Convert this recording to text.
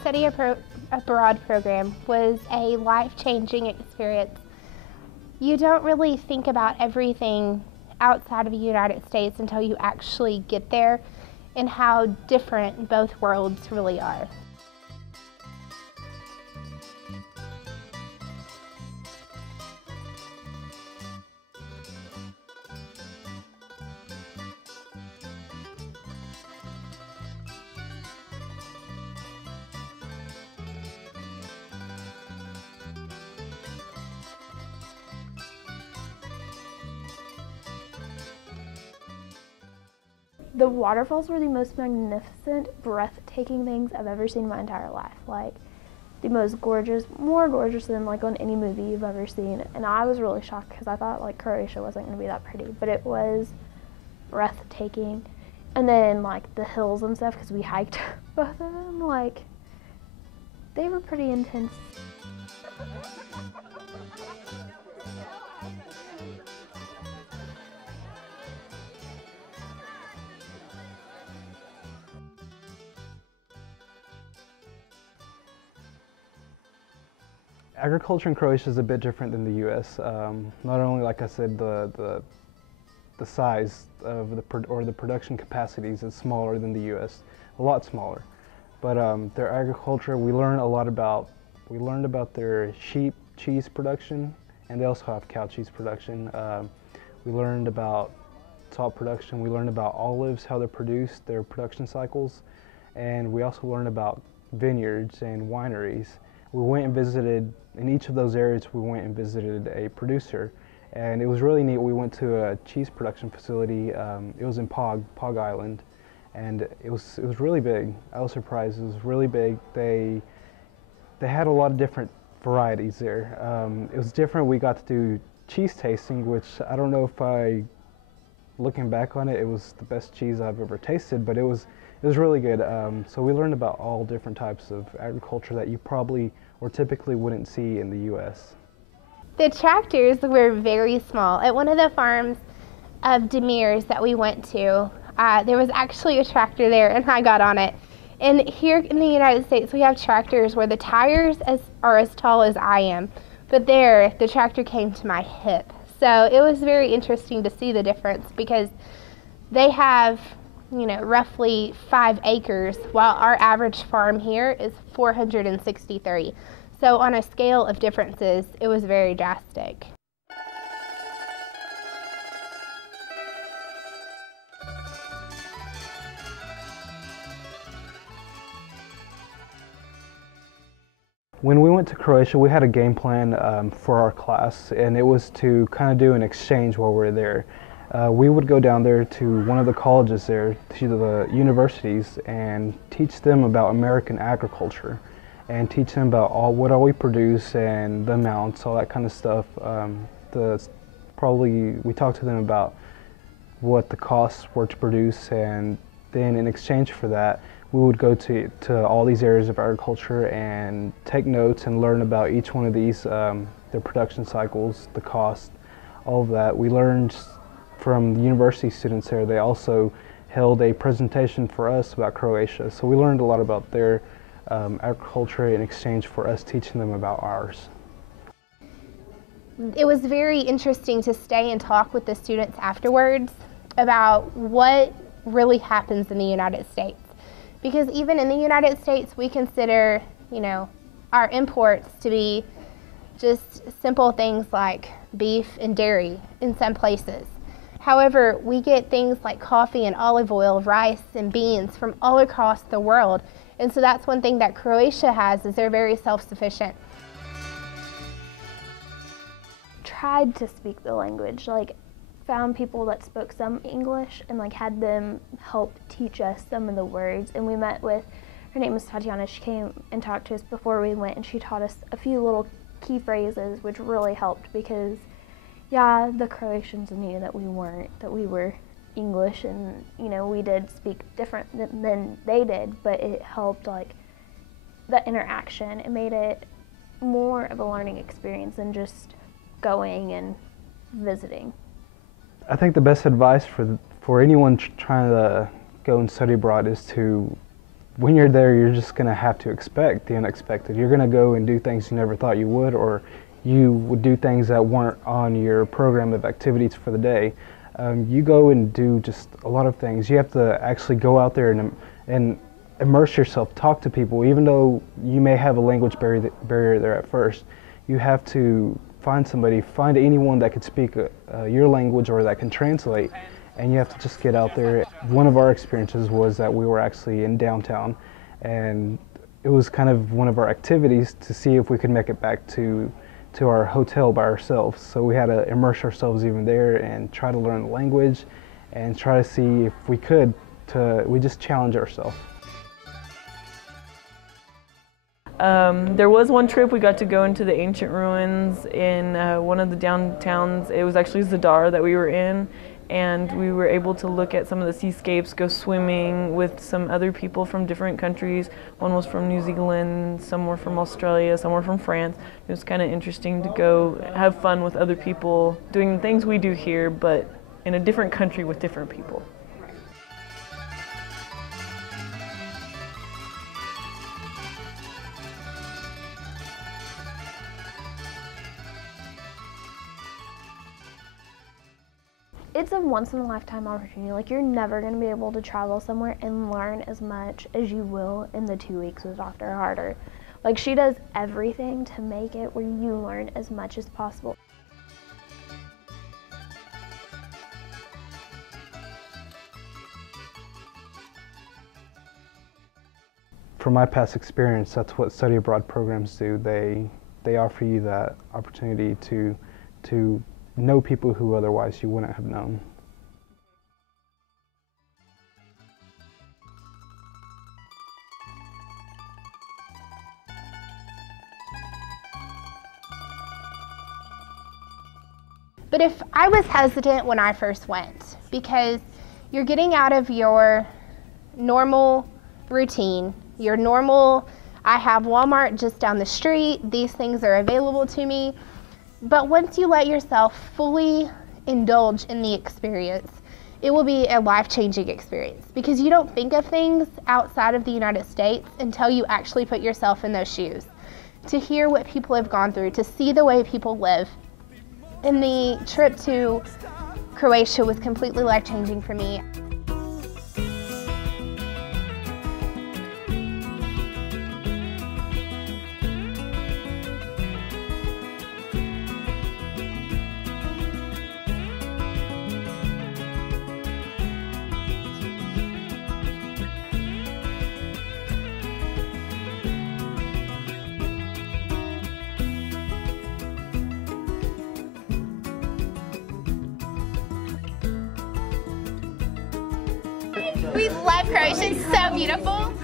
study abroad program was a life-changing experience. You don't really think about everything outside of the United States until you actually get there and how different both worlds really are. The waterfalls were the most magnificent, breathtaking things I've ever seen in my entire life. Like, the most gorgeous, more gorgeous than like on any movie you've ever seen. And I was really shocked because I thought like Croatia wasn't going to be that pretty, but it was breathtaking. And then like the hills and stuff, because we hiked both of them, like they were pretty intense. Agriculture in Croatia is a bit different than the U.S. Not only, like I said, the size of the production capacities is smaller than the U.S., a lot smaller. But their agriculture, we learned about their sheep cheese production, and they also have cow cheese production. We learned about salt production. We learned about olives, how they're produced, their production cycles, and we also learned about vineyards and wineries. We went and visited, in each of those areas, we went and visited a producer, and it was really neat. We went to a cheese production facility. It was in Pog Island, and it was really big. I was surprised. It was really big. They had a lot of different varieties there. It was different. We got to do cheese tasting, which I don't know if looking back on it, it was the best cheese I've ever tasted, but it was really good. So we learned about all different types of agriculture that you probably or typically wouldn't see in the U.S. The tractors were very small. At one of the farms of Demir's that we went to, there was actually a tractor there, and I got on it. And here in the United States, we have tractors where the tires are as tall as I am, but there, the tractor came to my hip. So it was very interesting to see the difference, because they have, roughly 5 acres, while our average farm here is 463. So on a scale of differences, it was very drastic. When we went to Croatia, we had a game plan for our class, and it was to kind of do an exchange while we were there. We would go down there to one of the colleges there, to the universities, and teach them about American agriculture, and teach them about what all we produce and the amounts, all that kind of stuff. We talked to them about what the costs were to produce, and then in exchange for that, we would go to all these areas of agriculture and take notes and learn about each one of these, their production cycles, the cost, all of that. We learned from the university students there. They also held a presentation for us about Croatia. So we learned a lot about their agriculture in exchange for us teaching them about ours. It was very interesting to stay and talk with the students afterwards about what really happens in the United States. Because even in the United States, we consider, our imports to be just simple things like beef and dairy in some places. However, we get things like coffee and olive oil, rice and beans from all across the world. And so that's one thing that Croatia has, is they're very self-sufficient. Tried to speak the language, found people that spoke some English and had them help teach us some of the words. And we met with, her name was Tatiana. She came and talked to us before we went, and she taught us a few little key phrases, which really helped, because yeah, the Croatians knew that we were English, and we did speak different than they did, but it helped the interaction. It made it more of a learning experience than just going and visiting. I think the best advice for anyone trying to go and study abroad is to when you're there, you're just going to have to expect the unexpected. You're going to go and do things you never thought you would, or you would do things that weren't on your program of activities for the day. You go and do just a lot of things. You have to actually go out there and immerse yourself, talk to people, even though you may have a language barrier there at first. You have to find anyone that could speak your language or that can translate, and you have to just get out there. One of our experiences was that we were actually in downtown, and it was kind of one of our activities to see if we could make it back to our hotel by ourselves. So we had to immerse ourselves even there and try to learn the language and try to see if we could, we just challenge ourselves. There was one trip we got to go into the ancient ruins in one of the downtowns. It was actually Zadar that we were in, and we were able to look at some of the seascapes, go swimming with some other people from different countries. One was from New Zealand, some were from Australia, some were from France. It was kind of interesting to go have fun with other people, doing the things we do here, but in a different country with different people. It's a once-in-a-lifetime opportunity. Like, you're never going to be able to travel somewhere and learn as much as you will in the 2 weeks with Dr. Harder. Like, she does everything to make it where you learn as much as possible. From my past experience, that's what study abroad programs do. They offer you that opportunity to know people who otherwise you wouldn't have known. But if I was hesitant when I first went, because you're getting out of your normal routine, your normal, I have Walmart just down the street, these things are available to me. But once you let yourself fully indulge in the experience, it will be a life-changing experience, because you don't think of things outside of the United States until you actually put yourself in those shoes. To hear what people have gone through, to see the way people live. And the trip to Croatia was completely life-changing for me. We love Croatia, it's so beautiful.